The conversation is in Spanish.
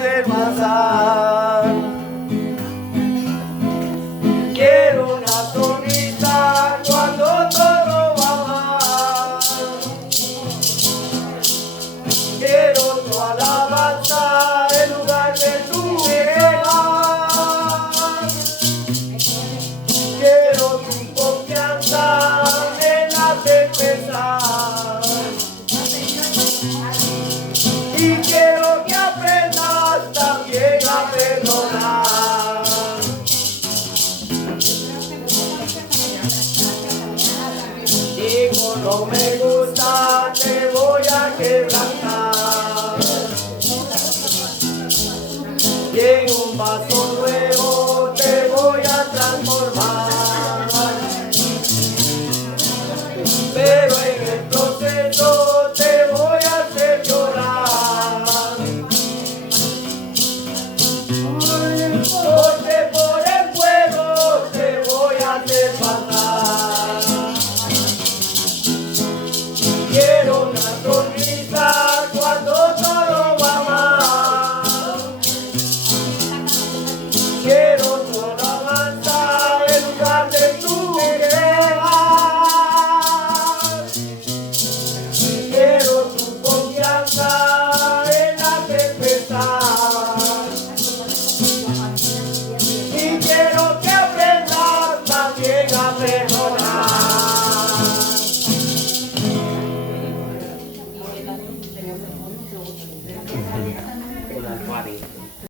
hacer pasar. Quiero una sonrisa cuando todo va mal. Quiero tu alabanza en lugar de tu quejar. Quiero tu confianza en la tempestad. Y quiero que aprendas también a perdonar. Digo, no me gusta, te voy a quebrantar. Y en un vaso nuevo te voy a transformar. Pero en el proceso te voy a hacer llorar. Porque por el fuego te voy a hacer pasar. Quiero una